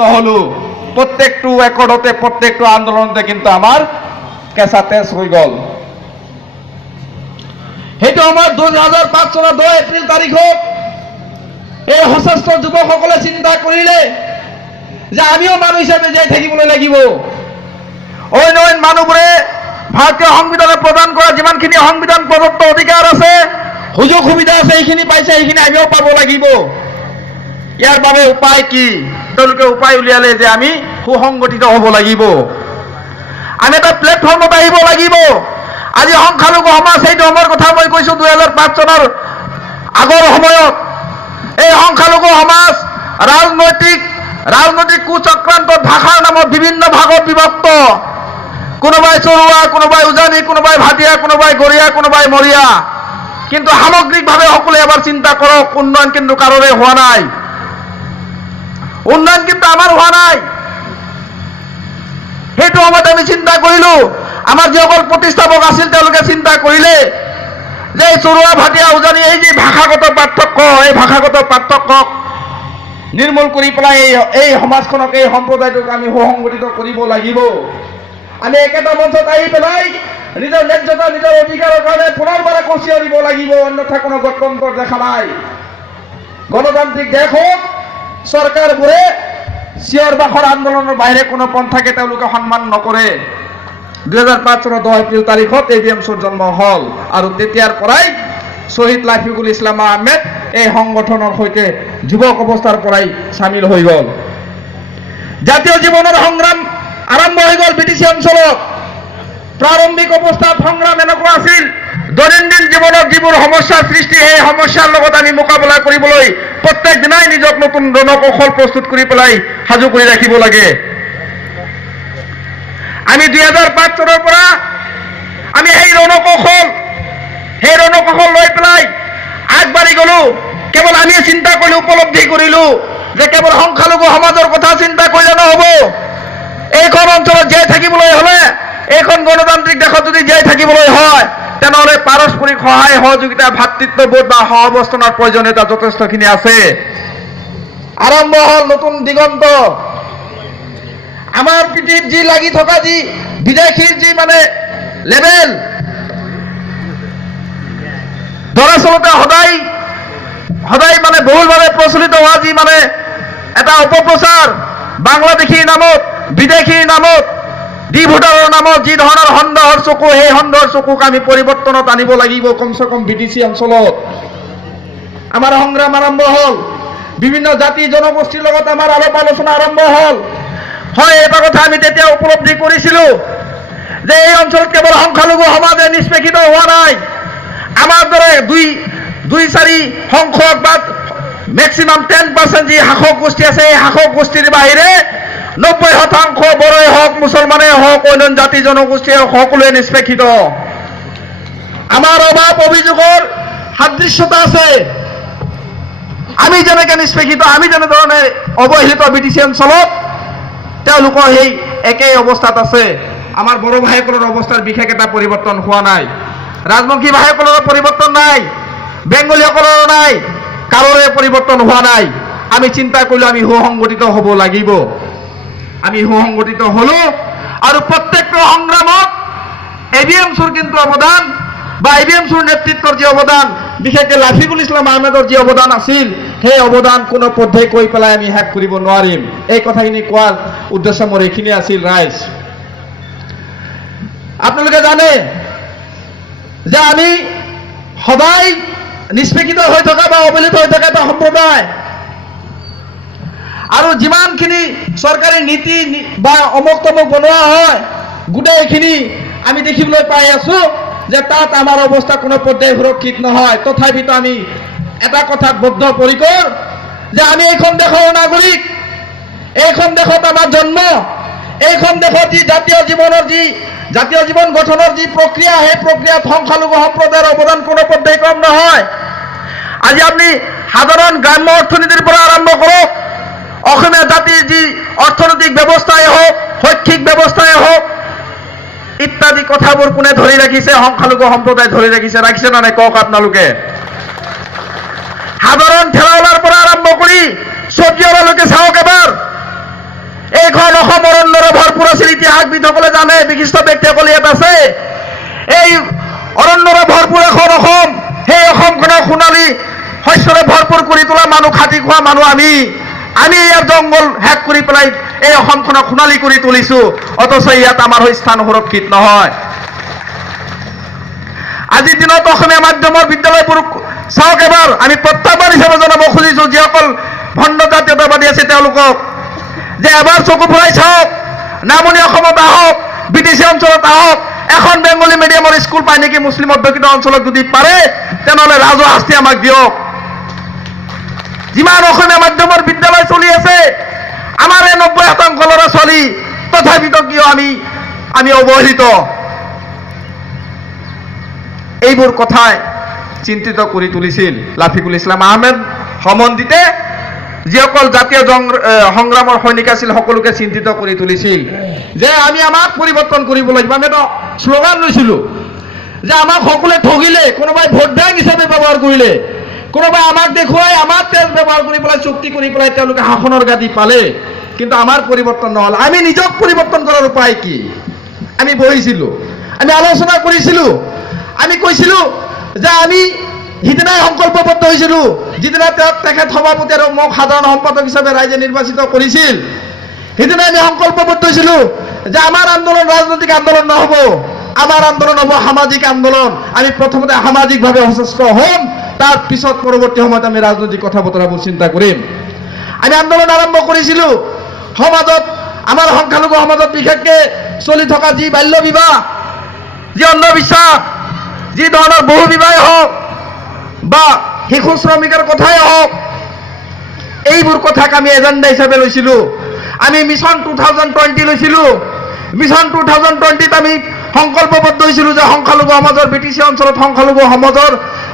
নহলো প্ৰত্যেকটো একৰ্ডতে প্ৰত্যেকটো আন্দোলনতে কিন্তু আমাৰ কেঁচা তেজ হৈ গ'ল। সেইটো আমাৰ 2005 চনৰ 2 এপ্ৰিল তাৰিখত এই সশস্ত্ৰ যুৱকসকলে চিন্তা কৰিলে যে আমিও মানুহ হিচাপে জীয়াই থাকিবলৈ লাগিব। অন্য অন্য মানুহবোৰে ভাৰতীয় সংবিধানে প্ৰদান কৰা যিমানখিনি সংবিধান প্ৰদত্ত অধিকাৰ আছে, সুযোগ সুবিধা আছে, এইখিনি পাইছে, এইখিনি আমিও পাব লাগিব। ইয়াৰ বাবে উপায় কি? তেওঁলোকে উপায় উলিয়ালে যে আমি সুসংগঠিত হ'ব লাগিব, আমি এটা প্লেটফৰ্মত আহিব লাগিব। আজি সংখ্যালঘু সমাজ, সেইটো সময়ৰ কথা মই কৈছো 2005 চনৰ আগৰ সময়ত এই সংখ্যালঘু সমাজ ৰাজনৈতিক কুচক্ৰান্তত ভাষাৰ নামত বিভিন্ন ভাগত বিভক্ত। কোনোবাই চৰুৱা, কোনোবাই উজানি, কোনোবাই ভাটিয়া, কোনোবাই গৰীয়া, কোনোবাই মৰিয়া। কিন্তু সামগ্ৰিকভাৱে সকলোৱে এবাৰ চিন্তা কৰক, উন্নয়ন কিন্তু কাৰোৰে হোৱা নাই, উন্নয়ন কিন্তু আমাৰ হোৱা নাই। সেইটো সময়ত আমি চিন্তা কৰিলো, আমাৰ যিসকল প্ৰতিষ্ঠাপক আছিল তেওঁলোকে চিন্তা কৰিলে যে এই চৰুৱা, ভাটিয়া, উজানি এই যে ভাষাগত পাৰ্থক্য, এই ভাষাগত পাৰ্থক্যক নিৰ্মূল কৰি পেলাই এই সমাজখনক, এই সম্প্ৰদায়টোক আমি সুসংগঠিত কৰিব লাগিব। আমি একেটা মঞ্চত আহি পেলাই নিজৰ ন্যায্যতা, নিজৰ অধিকাৰৰ কাৰণে পুনৰবাৰ কচিয়া দিব লাগিব, অন্যথা কোনো গত্যন্তৰ দেখা নাই। গণতান্ত্ৰিক দেশত চৰকাৰবোৰে চিঞৰ বাখৰ আন্দোলনৰ বাহিৰে কোনো পন্থাকে তেওঁলোকে সন্মান নকৰে। 2005 চনৰ 10 এপ্ৰিল তাৰিখত ABMCৰ জন্ম হ'ল আৰু তেতিয়াৰ পৰাই শ্বহীদ লাফিকুল ইছলাম আহমেদ এই সংগঠনৰ সৈতে যুৱক অৱস্থাৰ পৰাই চামিল হৈ গ'ল। জাতীয় জীৱনৰ সংগ্ৰাম আৰম্ভ হৈ গ'ল BTC অঞ্চলত। প্ৰাৰম্ভিক অৱস্থাত সংগ্ৰাম এনেকুৱা আছিল, দৈনন্দিন জীৱনত যিবোৰ সমস্যাৰ সৃষ্টি, সেই সমস্যাৰ লগত আমি মোকাবিলা কৰিবলৈ প্ৰত্যেক দিনাই নিজক নতুন ৰণকৌশল প্ৰস্তুত কৰি পেলাই সাজু কৰি ৰাখিব লাগে। আমি 2005 চনৰ পৰা আমি সেই ৰণকৌশল লৈ পেলাই আগবাঢ়ি গলো। কেৱল আমি চিন্তা কৰিলো, উপলব্ধি কৰিলো যে কেৱল সংখ্যালঘু সমাজৰ কথা চিন্তা কৰিলে নহব। এইখন অঞ্চলত জীয়াই থাকিবলৈ হলে, এইখন গণতান্ত্ৰিক দেশত যদি জীয়াই থাকিবলৈ হয়, তেনেহলে পাৰস্পৰিক সহায় সহযোগিতা, ভাতৃত্ববোধ বা সহাৱস্থানৰ প্ৰয়োজনীয়তা যথেষ্টখিনি আছে। আৰম্ভ হল নতুন দিগন্ত। আমাৰ পিঠিত যি লাগি থকা যি বিদেশীৰ যি মানে লেবেল, দৰাচলতে সদায় মানে বহুলভাৱে প্ৰচলিত হোৱা যি মানে এটা অপপ্ৰচাৰ, বাংলাদেশীৰ নামত, বিদেশীৰ নামত, ডি ভোটাৰৰ নামত যি ধৰণৰ সন্দেহৰ চকু, সেই সন্দেহৰ চকুক আমি পৰিৱৰ্তনত আনিব লাগিব। কমচে কম BTC অঞ্চলত আমাৰ সংগ্ৰাম আৰম্ভ হ'ল, বিভিন্ন জাতি জনগোষ্ঠীৰ লগত আমাৰ আলাপ আলোচনা আৰম্ভ হ'ল। হয়, এটা কথা আমি তেতিয়া উপলব্ধি কৰিছিলো যে এই অঞ্চলত কেৱল সংখ্যালঘু সমাজে নিষ্পেষিত হোৱা নাই। আমাৰ দৰে 2-4 সংখ্যক বা মেক্সিমাম 10% যি শাসক গোষ্ঠী আছে, এই শাসক গোষ্ঠীৰ বাহিৰে 90% বড়োই হওক, মুছলমানেই হওক, অন্য জাতি জনগোষ্ঠীয়ে সকলোৱে নিষ্পেষিত। আমাৰ অভাৱ অভিযোগৰ সাদৃশ্যতা আছে। আমি যেনেকে নিষ্পেষিত, আমি যেনেধৰণে অৱহেলিত BTC অঞ্চলত, তেওঁলোকৰ সেই একেই অৱস্থাত আছে। আমাৰ বড়ো ভাইসকলৰ অৱস্থাৰ বিশেষ এটা পৰিৱৰ্তন হোৱা নাই, ৰাজবংশী ভাইসকলৰো পৰিৱৰ্তন নাই, বেংগলীসকলৰো নাই, কাৰোৰে পৰিৱৰ্তন হোৱা নাই। আমি চিন্তা কৰিলো আমি সুসংগঠিত হ'ব লাগিব। আমি সুসংগঠিত হলো আৰু প্ৰত্যেকটো সংগ্ৰামত ABMCৰ কিন্তু অৱদান বা ABMCৰ নেতৃত্বৰ যি অৱদান, বিশেষকৈ লাফিকুল ইছলাম আহমেদৰ যি অৱদান আছিল, সেই অৱদান কোনো পধ্যেই কৈ পেলাই আমি শেষ কৰিব নোৱাৰিম। এই কথাখিনি কোৱাৰ উদ্দেশ্য মোৰ এইখিনি আছিল। ৰাইজ, আপোনালোকে জানে যে আমি সদায় নিষ্পেষিত হৈ থকা বা অৱহেলিত হৈ থকা এটা সম্প্ৰদায়, আৰু যিমানখিনি চৰকাৰী নীতি বা অমুক তমুক বনোৱা হয়, গোটেইখিনি আমি দেখিবলৈ পাই আছো যে তাত আমাৰ অৱস্থা কোনো পৰ্যায় সুৰক্ষিত নহয়। তথাপিতো আমি এটা কথাত বদ্ধপৰিকৰ যে আমি এইখন দেশৰ নাগৰিক, এইখন দেশত আমাৰ জন্ম, এইখন দেশত যি জাতীয় জীৱন গঠনৰ যি প্ৰক্ৰিয়া, সেই প্ৰক্ৰিয়াত সংখ্যালঘু সম্প্ৰদায়ৰ অৱদান কোনো পৰ্যায় কম নহয়। আজি আপুনি সাধাৰণ গ্ৰাম্য অৰ্থনীতিৰ পৰা আৰম্ভ কৰক, অসমীয়া জাতিৰ যি অৰ্থনৈতিক ব্যৱস্থাই হওক, শৈক্ষিক ব্যৱস্থাই হওক, ইত্যাদি কথাবোৰ কোনে ধৰি ৰাখিছে? সংখ্যালঘু সম্প্ৰদায় ধৰি ৰাখিছে না নাই কওক আপোনালোকে? সাধাৰণ ঠেলাৱালাৰ পৰা আৰম্ভ কৰি চব্জিৱালালৈকে চাওক এবাৰ, পণ্ডিতসকলে জানে, বিশিষ্ট ব্যক্তিসকলে ইয়াত আছে। এই অৰণ্যৰে ভৰপূৰ এখন অসম, সেই অসমখনক সোণালী শস্যৰে ভৰপূৰ কৰি তোলা মানুহ, খাটি খোৱা মানুহ আমি ইয়াৰ জংগল শেষ কৰি পেলাই এই অসমখনক সোণালী কৰি তুলিছো, অথচ ইয়াত আমাৰ স্থান সুৰক্ষিত নহয়। আজিৰ দিনত অসমীয়া মাধ্যমৰ বিদ্যালয়বোৰ চাওক, এবাৰ আমি প্ৰত্যাহ্বান হিচাপে জনাব খুজিছো যিসকল ভণ্ড জাতীয়তাবাদী আছে তেওঁলোকক, যে এবাৰ চকু ফুৰাই চাওক, নামনি অসমত আহক, বিটিচি অঞ্চলত আহক, এখন বেংগলী মিডিয়ামৰ স্কুল পায় নেকি মুছলিম অধ্যুষিত অঞ্চলত? যদি পাৰে তেনেহ'লে ৰাজহুৱা শাস্তি আমাক দিয়ক। যিমান অসমীয়া মাধ্যমৰ বিদ্যালয় চলি আছে, আমাৰ 90% ল'ৰা ছোৱালী, তথাপিতো কিয় আমি অৱহেলিত? এইবোৰ কথাই চিন্তিত কৰি তুলিছিল লাফিকুল ইছলাম আহমেদ সম্বন্ধিতে যিসকল জাতীয় সংগ্ৰামৰ সৈনিক আছিল, সকলোকে চিন্তিত কৰি তুলিছিল যে আমাক পৰিৱৰ্তন কৰিব লাগিব। আমি এটা শ্লোগান লৈছিলো যে আমাক সকলোৱে ঠগিলে, কোনোবাই ভোট বেংক হিচাপে ব্যৱহাৰ কৰিলে, কোনোবাই আমাক দেখুৱাই আমাৰ তেজ ব্যৱহাৰ কৰি পেলাই চুক্তি কৰি পেলাই তেওঁলোকে শাসনৰ গাদী পালে, কিন্তু আমাৰ পৰিৱৰ্তন নহ'ল। আমি নিজক পৰিৱৰ্তন কৰাৰ উপায় কি? আমি বহিছিলো, আমি আলোচনা কৰিছিলো, আমি কৈছিলো যে আমি সিদিনাই সংকল্পবদ্ধ হৈছিলো, যিদিনা তেখেত সভাপতি আৰু মোক সাধাৰণ সম্পাদক হিচাপে ৰাইজে নিৰ্বাচিত কৰিছিল, সিদিনাই আমি সংকল্পবদ্ধ হৈছিলো যে আমাৰ আন্দোলন ৰাজনৈতিক আন্দোলন নহ'ব, আমাৰ আন্দোলন হ'ব সামাজিক আন্দোলন। আমি প্ৰথমতে সামাজিকভাৱে সচেষ্ট হ'ম, তাৰ পিছত পৰৱৰ্তী সময়ত আমি ৰাজনৈতিক কথা বতৰাবোৰ চিন্তা কৰিম। আমি আন্দোলন আৰম্ভ কৰিছিলো সমাজত, আমাৰ সংখ্যালঘু সমাজত বিশেষকৈ চলি থকা যি বাল্য বিবাহ, যি অন্ধবিশ্বাস, যি ধৰণৰ বহু বিবাহেই হওক বা শিশু শ্ৰমিকৰ কথাই হওক, এইবোৰ কথাক আমি এজেণ্ডা হিচাপে লৈছিলো। আমি মিছন 2020 লৈছিলো। মিছন 2020ত আমি সংকল্পবদ্ধ হৈছিলো যে সংখ্যালঘু সমাজৰ, বিটিচি অঞ্চলত সংখ্যালঘু সমাজৰ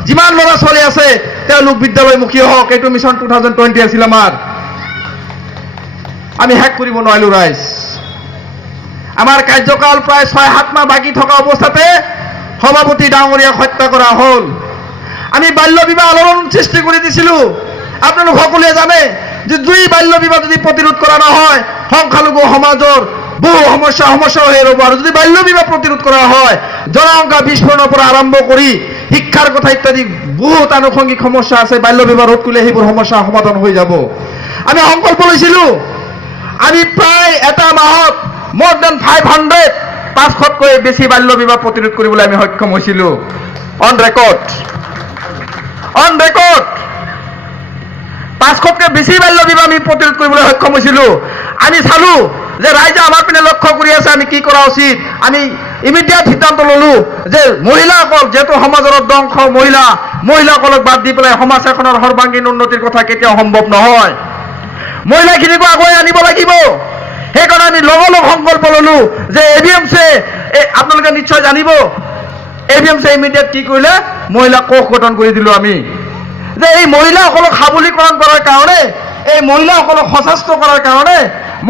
যিমান ল'ৰা ছোৱালী আছে তেওঁলোক বিদ্যালয়মুখী হওক। এইটো মিছন 2020 আছিল আমাৰ। আমি শেষ কৰিব নোৱাৰিলো ৰাইজ। আমাৰ কাৰ্যকাল প্ৰায় 6-7 মাহ বাকী থকা অৱস্থাতে সভাপতি ডাঙৰীয়াক হত্যা কৰা হ'ল। আমি বাল্য বিবাহ আলোড়ন সৃষ্টি কৰি দিছিলো। আপোনালোক সকলোৱে জানে যে বাল্য বিবাহ যদি প্ৰতিৰোধ কৰা নহয়, সংখ্যালঘু সমাজৰ বহু সমস্যা হৈ ৰ'ব। আৰু যদি বাল্য বিবাহ প্ৰতিৰোধ কৰা হয়, জনসংখ্যা বিস্ফোৰণৰ পৰা আৰম্ভ কৰি শিক্ষাৰ কথা ইত্যাদি বহুত আনুষংগিক সমস্যা আছে, বাল্য বিবাহ ৰোধ কৰিলে সেইবোৰ সমস্যা সমাধান হৈ যাব। আমি সংকল্প লৈছিলো, আমি প্ৰায় এটা মাহত more than 500-500তকৈ বেছি বাল্য বিবাহ প্ৰতিৰোধ কৰিবলৈ আমি সক্ষম হৈছিলো। অন ৰেকৰ্ড 500তকৈ বেছি বাল্য বিবাহ আমি প্ৰতিৰোধ কৰিবলৈ সক্ষম হৈছিলো। আমি চালো যে ৰাইজে আমাৰ পিনে লক্ষ্য কৰি আছে, আমি কি কৰা উচিত। আমি ইমিডিয়েট সিদ্ধান্ত ললো যে মহিলাসকল, যিহেতু সমাজৰ ধ্বংস মহিলাসকলক বাদ দি পেলাই সমাজ এখনৰ সৰ্বাংগীন উন্নতিৰ কথা কেতিয়াও সম্ভৱ নহয়। মহিলাখিনিকো আগুৱাই আনিব লাগিব। সেইকাৰণে আমি লগলগ সংকল্প ললো যে AVMC, আপোনালোকে নিশ্চয় জানিব, AVMC ইমিডিয়েট কি কৰিলে, মহিলা কোষ গঠন কৰি দিলো আমি, যে এই মহিলাসকলক সবলীকৰণ কৰাৰ কাৰণে, এই মহিলাসকলক সশস্ত্ৰ কৰাৰ কাৰণে